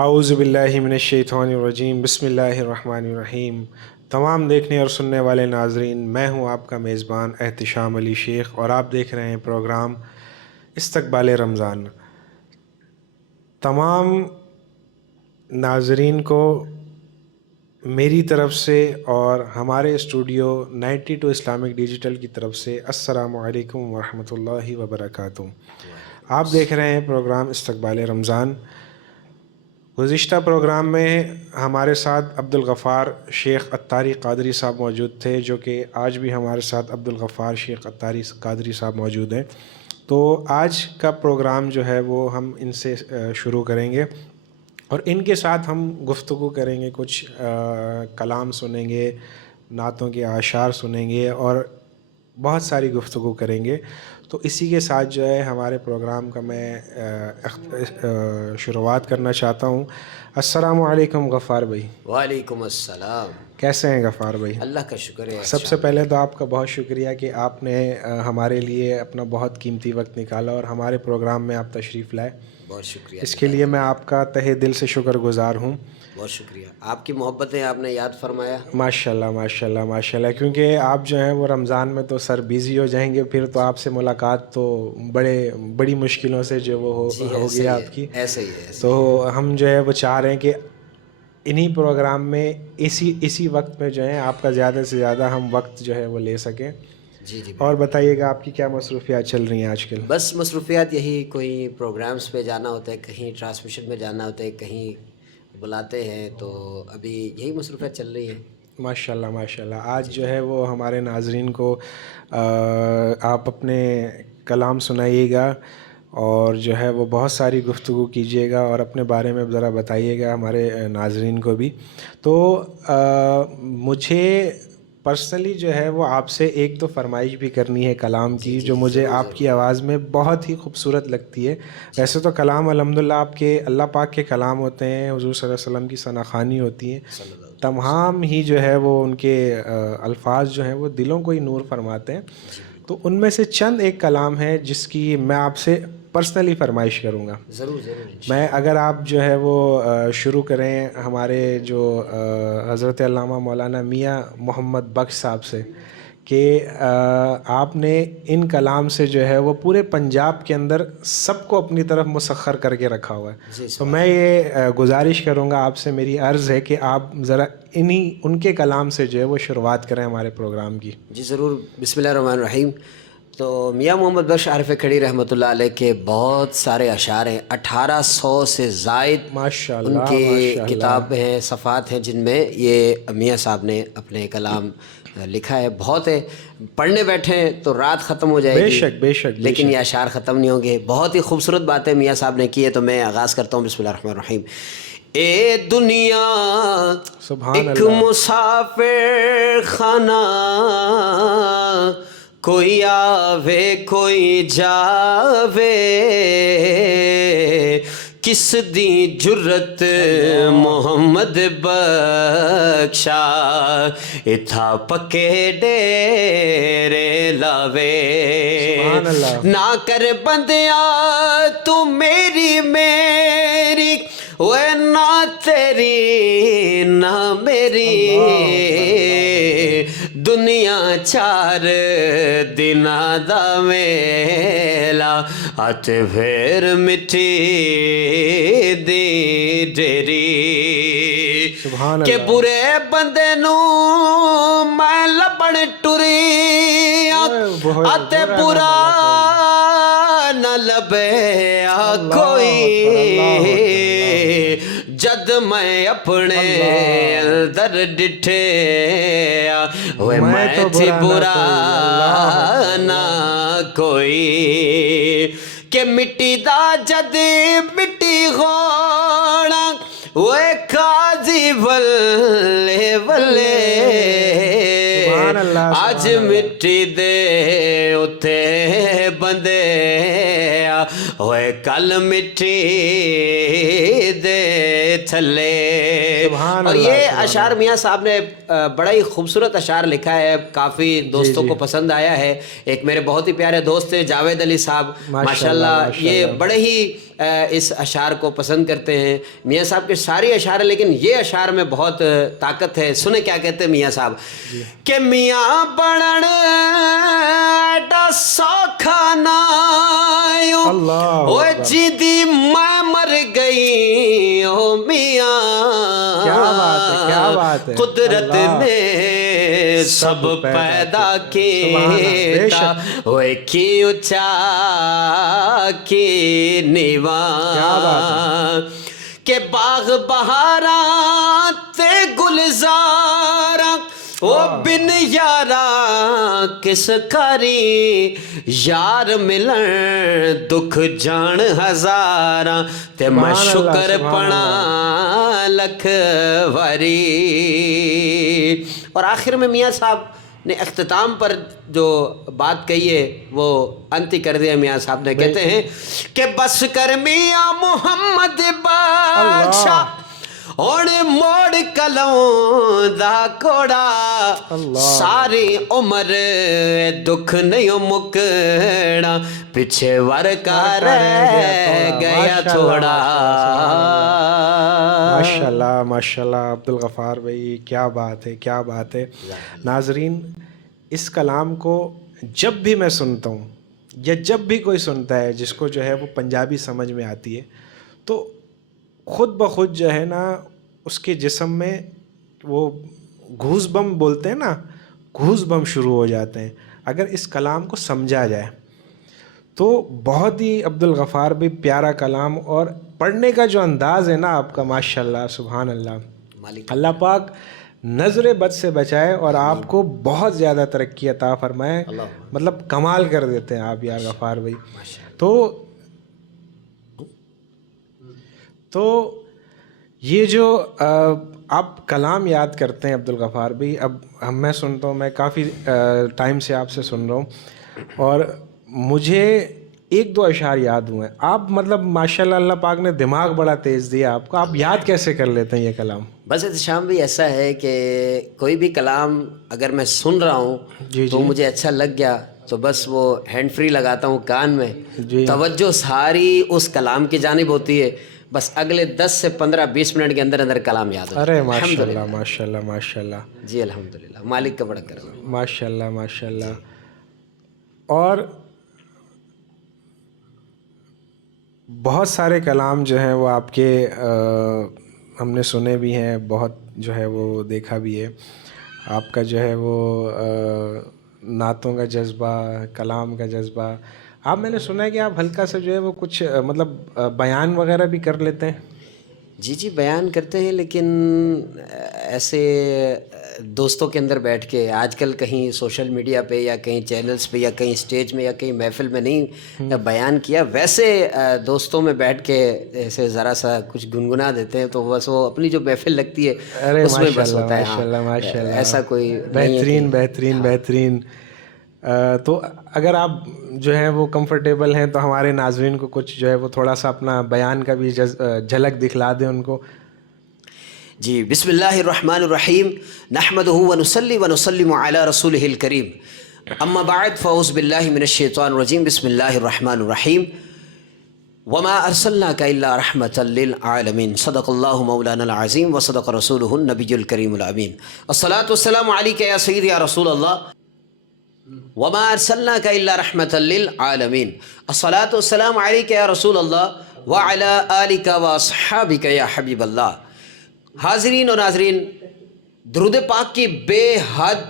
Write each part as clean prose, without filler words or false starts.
اعوذ باللہ من الشیطان الرجیم، بسم اللہ الرحمن الرحیم۔ تمام دیکھنے اور سننے والے ناظرین، میں ہوں آپ کا میزبان احتشام علی شیخ اور آپ دیکھ رہے ہیں پروگرام استقبال رمضان۔ تمام ناظرین کو میری طرف سے اور ہمارے اسٹوڈیو 92 اسلامک ڈیجیٹل کی طرف سے السلام علیکم ورحمۃ اللہ وبرکاتہ۔ آپ دیکھ رہے ہیں پروگرام استقبال رمضان۔ گزشتہ پروگرام میں ہمارے ساتھ عبدالغفار شیخ عطاری قادری صاحب موجود تھے، جو کہ آج بھی ہمارے ساتھ عبدالغفار شیخ عطاری قادری صاحب موجود ہیں۔ تو آج کا پروگرام جو ہے وہ ہم ان سے شروع کریں گے اور ان کے ساتھ ہم گفتگو کریں گے، کچھ کلام سنیں گے، نعتوں کے اعشار سنیں گے اور بہت ساری گفتگو کریں گے۔ تو اسی کے ساتھ جو ہے ہمارے پروگرام کا میں شروعات کرنا چاہتا ہوں۔ السلام علیکم غفار بھائی۔ وعلیکم السلام۔ کیسے ہیں غفار بھائی؟ اللہ کا شکر ہے۔ سب سے پہلے تو آپ کا بہت شکریہ کہ آپ نے ہمارے لیے اپنا بہت قیمتی وقت نکالا اور ہمارے پروگرام میں آپ تشریف لائے۔ بہت شکریہ، اس کے لیے میں آپ کا تہہ دل سے شکر گزار ہوں۔ بہت شکریہ، آپ کی محبتیں آپ نے یاد فرمایا۔ ماشاء اللہ ماشاء اللہ ماشاء اللہ، کیونکہ آپ جو ہیں وہ رمضان میں تو سر بیزی ہو جائیں گے، پھر تو آپ سے ملاقات تو بڑی مشکلوں سے جو وہ ہوگی آپ کی۔ ایسے ہی ہے۔ تو ہم جو ہے وہ چاہ رہے ہیں کہ انہی پروگرام میں اسی وقت میں جو ہے آپ کا زیادہ سے زیادہ ہم وقت جو ہے وہ لے سکیں۔ جی جی۔ اور بتائیے گا آپ کی کیا مصروفیات چل رہی ہیں آج کل؟ بس مصروفیات یہی، کوئی پروگرامز پہ جانا ہوتا ہے، کہیں ٹرانسمیشن میں جانا ہوتا ہے، کہیں بلاتے ہیں، تو ابھی یہی مصروفیات چل رہی ہیں۔ ماشاء اللہ ماشاء اللہ۔ آج جو ہے وہ ہمارے ناظرین کو آپ اپنے کلام سنائیے گا اور جو ہے وہ بہت ساری گفتگو کیجیے گا اور اپنے بارے میں ذرا بتائیے گا ہمارے ناظرین کو بھی۔ تو مجھے پرسنلی جو ہے وہ آپ سے ایک تو فرمائش بھی کرنی ہے کلام کی، جو مجھے آپ کی آواز میں بہت ہی خوبصورت لگتی ہے۔ ویسے تو کلام الحمدللہ آپ کے اللہ پاک کے کلام ہوتے ہیں، حضور صلی اللہ علیہ وسلم کی ثنا خوانی ہوتی ہے، تمام ہی جو ہے وہ ان کے الفاظ جو ہیں وہ دلوں کو ہی نور فرماتے ہیں۔ تو ان میں سے چند ایک کلام ہے جس کی میں آپ سے پرسنلی فرمائش کروں گا۔ ضرور ضرور۔ میں اگر آپ جو ہے وہ شروع کریں ہمارے جو حضرت علامہ مولانا میاں محمد بخش صاحب سے، کہ آپ نے ان کلام سے جو ہے وہ پورے پنجاب کے اندر سب کو اپنی طرف مسخر کر کے رکھا ہوا ہے، تو میں یہ گزارش کروں گا آپ سے، میری عرض ہے کہ آپ ذرا ان کے کلام سے جو ہے وہ شروعات کریں ہمارے پروگرام کی۔ جی ضرور۔ بسم اللہ الرحمن الرحیم۔ تو میاں محمد بخش عارف کھڑی رحمۃ اللہ علیہ کے بہت سارے اشعار ہیں، 1800 سے زائد ماشاء ان اللہ کی ماشاء اللہ۔ کتاب ہیں، صفحات ہیں، جن میں یہ میاں صاحب نے اپنے کلام لکھا ہے۔ بہت ہے، پڑھنے بیٹھے ہیں تو رات ختم ہو جائے بے گی، شک بے شک، لیکن یہ اشعار ختم نہیں ہوں گے۔ بہت ہی خوبصورت باتیں میاں صاحب نے کی ہے، تو میں آغاز کرتا ہوں۔ بسم اللہ الرحمن الرحیم۔ اے دنیا سبحان ایک اللہ۔ مسافر خانہ، کوئی آوے کوئی جاوے، کس دی جرت محمد بخشا، اتھا پکے ڈیرے لاوے، سبحان اللہ۔ نہ کر بندیاں تو میری وہ نہ تیری نہ میری، دنیا چار دناں دا میلا، ہاتھ پھر مٹی دی ڈیری، سبحان کہ اللہ۔ برے بندے نو میں لبن ٹری، اتے برا نہ لبے کوئی، جد میں اپنے اندر ڈٹھے ہوئے میں تھی برا نہ کوئی، کہ مٹی دا جد مٹی ہونا وہ قاضی ولے ولے، آج مٹی دے اتے بندے ہوئے کل مٹی دے تھلے، سبحان اور اللہ، یہ سبحان اشعار میاں صاحب نے بڑا ہی خوبصورت اشعار لکھا ہے، کافی دوستوں کو پسند آیا ہے۔ ایک میرے بہت ہی پیارے دوست ہیں جاوید علی صاحب، ماشاءاللہ یہ بڑے ہی اس اشعار کو پسند کرتے ہیں۔ میاں صاحب کے سارے اشعار ہیں لیکن یہ اشعار میں بہت طاقت ہے۔ سنیں کیا کہتے ہیں میاں صاحب کہ میاں بڑن ایڈا سوکھا نایوں اللہ او اکبر، جی دی میں مر گئی او میاں، کیا بات ہے، کیا بات ہے، قدرت اللہ نے سب پیدا سبحان اللہ، بے کیتا شک، اوے کی اچا کی نیواں کیا بات ہے، کہ باغ بہاراں تے گلزاراں او بن یاراں کس کری یار ملن دکھ جان ہزاراں تے میں سبحان اللہ، شکر سبحان پڑا اللہ، لکھ وری۔ اور آخر میں میاں صاحب نے اختتام پر جو بات کہی ہے وہ انتی کر دیا میاں صاحب نے، کہتے ہیں کہ بس کر میاں محمد بادشاہ اللہ اور موڑ کلوں دا کوڑا، اللہ، ساری عمر دکھ نہیں مکڑا، پیچھے ورکا رہ گیا تھوڑا۔ ماشاء اللہ ماشاء اللہ عبد الغفار بھائی، کیا بات ہے، کیا بات ہے۔ ناظرین، اس کلام کو جب بھی میں سنتا ہوں یا جب بھی کوئی سنتا ہے جس کو جو ہے وہ پنجابی سمجھ میں آتی ہے تو خود بخود جو ہے نا اس کے جسم میں وہ گھوس بم بولتے ہیں نا، گھوس بم شروع ہو جاتے ہیں اگر اس کلام کو سمجھا جائے تو۔ بہت ہی عبد الغفار بھی پیارا کلام، اور پڑھنے کا جو انداز ہے نا آپ کا، ماشاء اللہ سبحان اللہ، اللہ پاک نظر بد سے بچائے اور آپ کو بہت زیادہ ترقی عطا فرمائے، مطلب کمال کر دیتے ہیں آپ یار غفار بھائی۔ تو یہ جو آپ کلام یاد کرتے ہیں عبد الغفار بھائی، اب میں سنتا ہوں، میں کافی ٹائم سے آپ سے سن رہا ہوں اور مجھے ایک دو اشعار یاد ہوئے ہیں۔ آپ مطلب ماشاءاللہ اللہ پاک نے دماغ بڑا تیز دیا آپ کو، آپ یاد کیسے کر لیتے ہیں یہ کلام؟ بس احتشام بھی ایسا ہے کہ کوئی بھی کلام اگر میں سن رہا ہوں تو مجھے اچھا لگ گیا تو بس وہ ہینڈ فری لگاتا ہوں کان میں، توجہ ساری اس کلام کی جانب ہوتی ہے، بس اگلے 10 سے 15-20 منٹ کے اندر اندر کلام یاد ہو جاتا ہے۔ ارے ماشاء اللہ ماشاء اللہ ماشاء اللہ، جی الحمدللہ، مالک کا بڑا کرم ہے۔ ماشاء اللہ ماشاء اللہ۔ اور بہت سارے کلام جو ہیں وہ آپ کے ہم نے سنے بھی ہیں، بہت جو ہے وہ دیکھا بھی ہے، آپ کا جو ہے وہ نعتوں کا جذبہ، کلام کا جذبہ۔ آپ، میں نے سنا ہے کہ آپ ہلکا سا جو ہے وہ کچھ مطلب بیان وغیرہ بھی کر لیتے ہیں؟ جی جی بیان کرتے ہیں، لیکن ایسے دوستوں کے اندر بیٹھ کے، آج کل کہیں سوشل میڈیا پہ یا کہیں چینلز پہ یا کہیں اسٹیج میں یا کہیں محفل میں نہیں بیان کیا، ویسے دوستوں میں بیٹھ کے ایسے ذرا سا کچھ گنگنا دیتے ہیں تو بس وہ اپنی جو محفل لگتی ہے اس میں بس ہوتا ہے۔ ماشاء اللہ ماشاء اللہ، ایسا کوئی بہترین بہترین بہترین۔ تو اگر آپ جو ہے وہ کمفرٹیبل ہیں تو ہمارے ناظرین کو کچھ جو ہے وہ تھوڑا سا اپنا بیان کا بھی جھلک دکھلا دیں ان کو۔ جی، بسم اللہ الرحمن الرحیم، نحمدہ ونصلی ونسلم علی رسولہ الکریم، اما بعد فاعوذ باللہ من الشیطان الرجیم، بسم اللہ الرحمن الرحیم، وما ارسلناک الا رحمۃ للعالمین، صدق اللہ مولانا العظیم وصدق رسولہ النبی الکریم الامین، الصلاۃ والسلام علیک یا سیدی یا رسول اللہ، وما ارسلناک الا رحمۃ للعالمین، الصلاۃ والسلام علیک یا رسول اللہ وعلی آلک واصحابک یا حبیب اللہ۔ حاضرین و ناظرین، درود پاک کی بے حد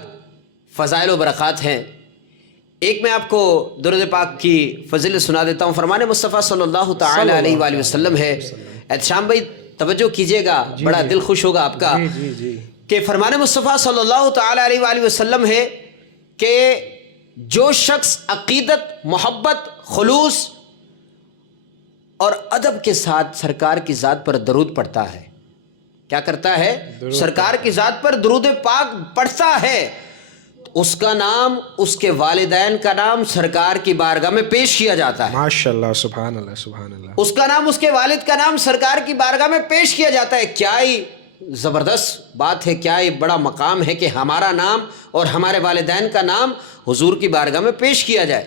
فضائل و برکات ہیں۔ ایک میں آپ کو درود پاک کی فضیلت سنا دیتا ہوں۔ فرمان مصطفیٰ صلی اللہ تعالی علیہ وآلہ وسلم ہے، احتشام بھائی توجہ کیجیے گا، بڑا دل خوش ہوگا آپ کا، کہ فرمان مصطفیٰ صلی اللہ تعالی علیہ وآلہ وسلم ہے کہ جو شخص عقیدت، محبت، خلوص اور ادب کے ساتھ سرکار کی ذات پر درود پڑھتا ہے، کیا کرتا ہے؟ سرکار کی ذات پر درود پاک پڑھتا ہے، اس کا نام، اس کے والدین کا نام سرکار کی بارگاہ میں پیش کیا جاتا ہے۔ ماشاء اللہ، سبحان اللہ سبحان اللہ۔ اس کا نام، اس کے والد کا نام سرکار کی بارگاہ میں پیش کیا جاتا ہے۔ کیا ہی زبردست بات ہے، کیا یہ بڑا مقام ہے کہ ہمارا نام اور ہمارے والدین کا نام حضور کی بارگاہ میں پیش کیا جائے.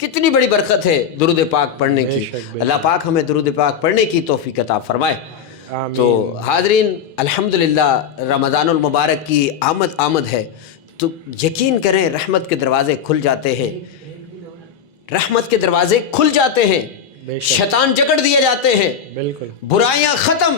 کتنی بڑی برکت ہے درود پاک پڑھنے کی. اللہ پاک ہمیں درود پاک پڑھنے کی توفیق عطا فرمائے. تو حاضرین الحمدللہ رمضان المبارک کی آمد ہے، تو یقین کریں رحمت کے دروازے کھل جاتے ہیں، رحمت کے دروازے کھل جاتے ہیں، شیطان جکڑ دیے جاتے ہیں، بالکل برائیاں ختم،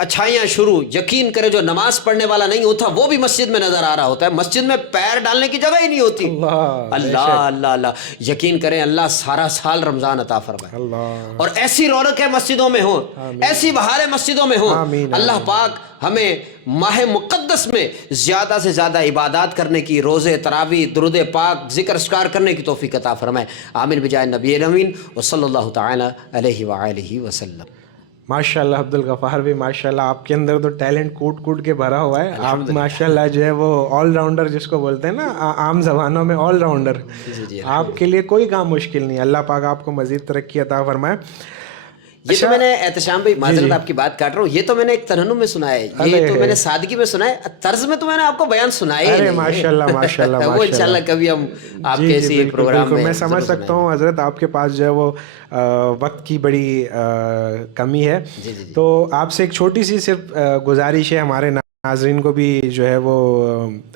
اچھائیاں شروع. یقین کرے جو نماز پڑھنے والا نہیں ہوتا وہ بھی مسجد میں نظر آ رہا ہوتا ہے، مسجد میں پیر ڈالنے کی جگہ ہی نہیں ہوتی. اللہ اللہ اللہ. یقین کریں اللہ سارا سال رمضان عطا فرمائے، اللہ، اور ایسی رونقیں مسجدوں میں ہوں، ایسی بہاریں مسجدوں میں ہوں. اللہ پاک ہمیں ماہ مقدس میں زیادہ سے زیادہ عبادات کرنے کی، روزے، تراویح، درود پاک، ذکر اذکار کرنے کی توفیق عطا فرمائے. آمین بجائے نبی الامین وصلی اللہ تعالی علیہ وآلہ وسلم. ماشاء اللہ عبد الغفار بھی ماشاء اللہ آپ کے اندر تو ٹیلنٹ کوٹ کوٹ کے بھرا ہوا ہے. آپ ماشاء اللہ جو ہے وہ آل راؤنڈر جس کو بولتے ہیں نا عام زبانوں میں، آل راؤنڈر. آپ کے لیے کوئی کام مشکل نہیں. اللہ پاک آپ کو مزید ترقی عطا فرمائے. یہ تو میں نے احتشام بھائی معذرت آپ کی بات کاٹ رہا ہوں، یہ تو میں نے ایک ترنم میں سنا ہے، یہ تو میں نے سادگی میں سنا ہے، طرز میں تو میں نے آپ کو بیان سنایا ہی نہیں. ماشاء اللہ ماشاء اللہ. وہ انشاءاللہ کبھی ہم آپ کے اسی پروگرام میں. میں سمجھ سکتا ہوں حضرت آپ کے پاس جو ہے وہ وقت کی بڑی کمی ہے، تو آپ سے ایک چھوٹی سی صرف گزارش ہے. ہمارے ناظرین کو بھی جو ہے وہ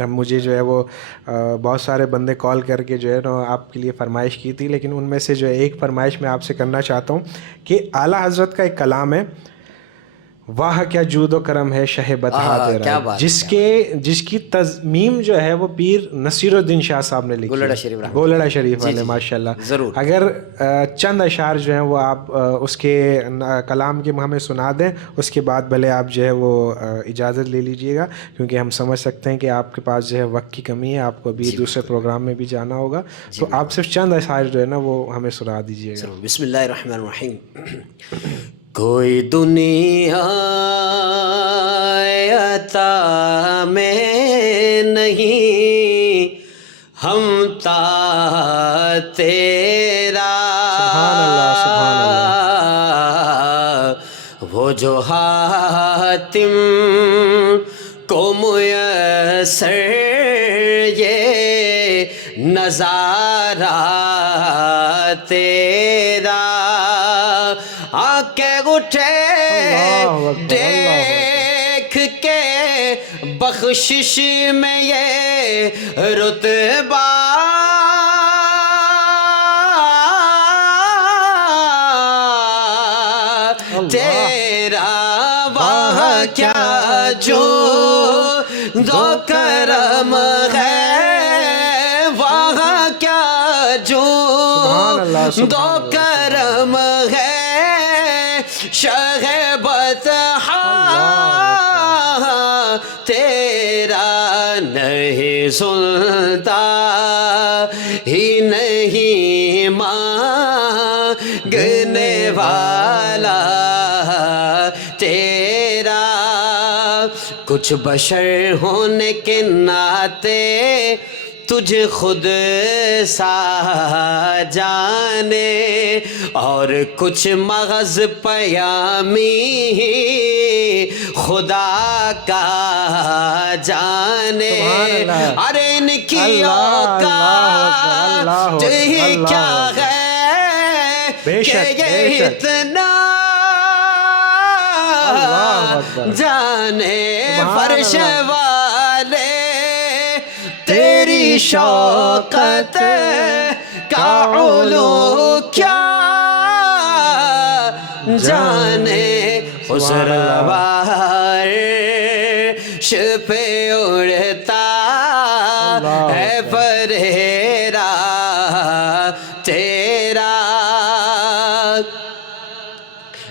مجھے جو ہے وہ بہت سارے بندے کال کر کے جو ہے نا آپ کے لیے فرمائش کی تھی، لیکن ان میں سے جو ہے ایک فرمائش میں آپ سے کرنا چاہتا ہوں کہ اعلیٰ حضرت کا ایک کلام ہے، واہ کیا جود و کرم ہے شہ بطحا تیرا، جس کی تضمیم جو ہے وہ پیر نصیر الدین شاہ صاحب نے لکھی، گولڑا شریف والے. ماشاء اللہ. ضرور اگر چند اشعار جو ہیں وہ آپ اس کے کلام کے ہمیں سنا دیں، اس کے بعد بھلے آپ جو ہے وہ اجازت لے لیجئے گا، کیونکہ ہم سمجھ سکتے ہیں کہ آپ کے پاس جو ہے وقت کی کمی ہے، آپ کو ابھی دوسرے پروگرام میں بھی جانا ہوگا. تو آپ صرف چند اشعار جو ہے نا وہ ہمیں سنا دیجئے گا. بسم اللہ الرحمن الرحیم. کوئی دنیا عطا میں نہیں ہم تا تیرا، وہ جو حاتم کو میسر یہ نظارہ تیرا، آنکھیں اٹھے دیکھ کے بخشش میں یہ رتبہ، تیرا واہ کیا جو دو کرم ہے، واہ کیا جو دو کرم ہے، شہ بطحا تیرا نہیں سنتا ہی نہیں مانگنے والا تیرا، کچھ بشر ہونے کے ناطے تجھے خود سا جانے، اور کچھ مغز پیامی خدا کا جانے، ارے ان کی اوقات ہی کیا ہے کہ یہ اتنا جانے، فرش والے تیری شوقت کا علو کیا جانے، اس روارش پہ اڑتا ہے پریرا تیرا،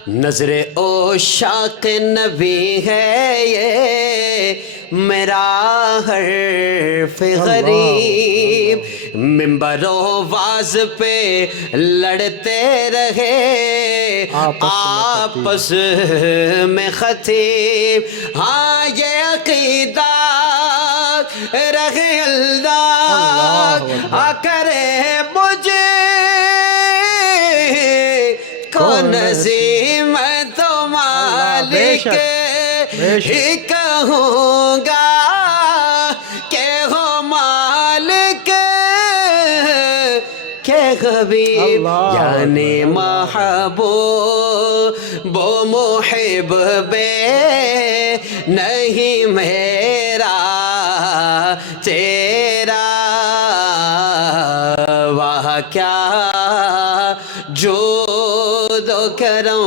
نظر عشاق نبی ہے یہ میرا حرف غریب، منبر و واز پہ لڑتے رہے آپس میں خطیب، ہاں یہ عقیدہ رہے اللہ کرے مجھے کو نظیم تو مالک ایک کہوں گا کہ ہو مالک کہ حبیب اللہ یعنی اکبر، اللہ محبوب و محب بے نہیں میرا تیرا واہ کیا جود و کرم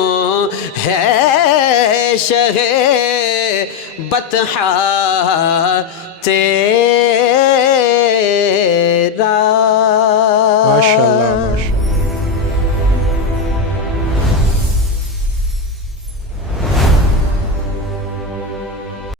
ہے شہ بطحا تیرا. ماشاء اللہ